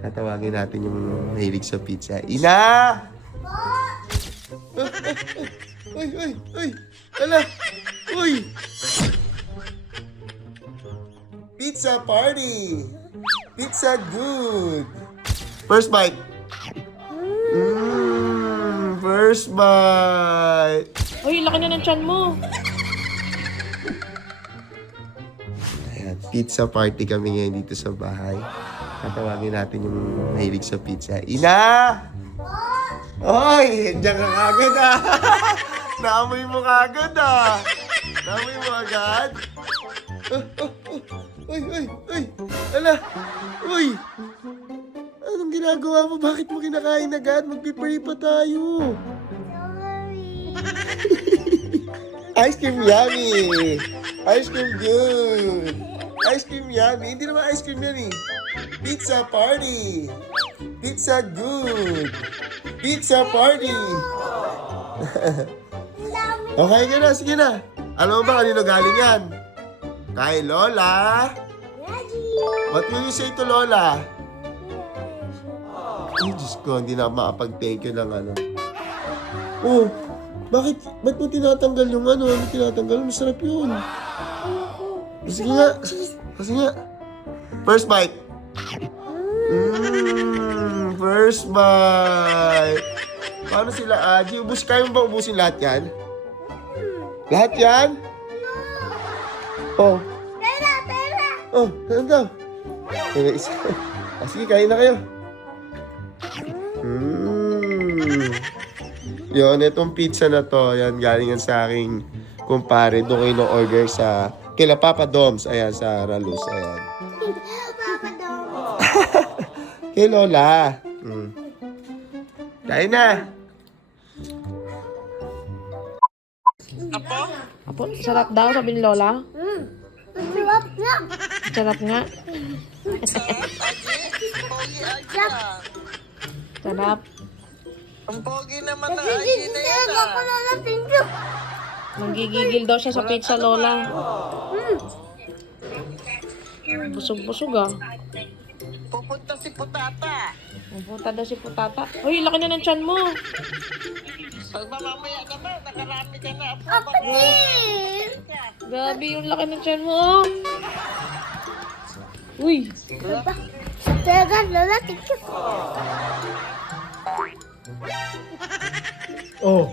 Tatawagin natin yung mahilig sa pizza. Ina! Uy, uy, uy! Ala! Uy! Pizza party! Pizza good! First bite! First bite! Uy, laki na ng tiyan mo. Ayan, pizza party kami ngayon dito sa bahay. Tatawagin natin yung mahilig sa pizza. Ina! Oy! Diyan ka kagad ah! Naamoy mo kagad ah! Naamoy mo agad? Uy, uy, uy! Ala! Uy! Anong ginagawa mo? Bakit mo kinakain agad? Magpipray pa tayo! Ice cream yummy! Ice cream good! Ice cream yummy! Hindi naman ice cream yan eh! Pizza party! Pizza good! Pizza party! Okay ka na, sige na! Alam mo ba kanino galing yan? Kay Lola! What will you say to Lola? Ay, Diyos ko, hindi na makapag-thank you ng ano. Oh, ba't mo tinatanggal yung ano? Ano tinatanggal? Masarap yun. Sige nga. Sige nga. First bite. First bite. Paano sila, Aji? Kaya mo ba ubusin lahat yan? Lahat yan? Oh. Pera! Oh, ano daw? Isa. Sige, kain na kayo. Yun, itong pizza na to, yan, galing yan sa aking kumpare. Doon kayo order sa, kila Papa Doms, ayan, sa Ralus, ayan. Papa daw. Kay Lola. Kain na. Apo, sarap daw, sabi ni Lola. Masarap na. Sarap nga. Sarap. Ang pogi naman na Sige, ayun na yan ako na lang. Thank you. Manggigigil daw siya sa pizza, Lola. Busog-busog ah. Pupunta si Putata. Pupunta daw si Putata. Uy, laki na ng tiyan mo. Pag mamamaya naman, nakarami ka na. Kapatid! Grabe yung laki ng tiyan mo. Oh. Uy. Sa talaga, Lola, thank you. Oh,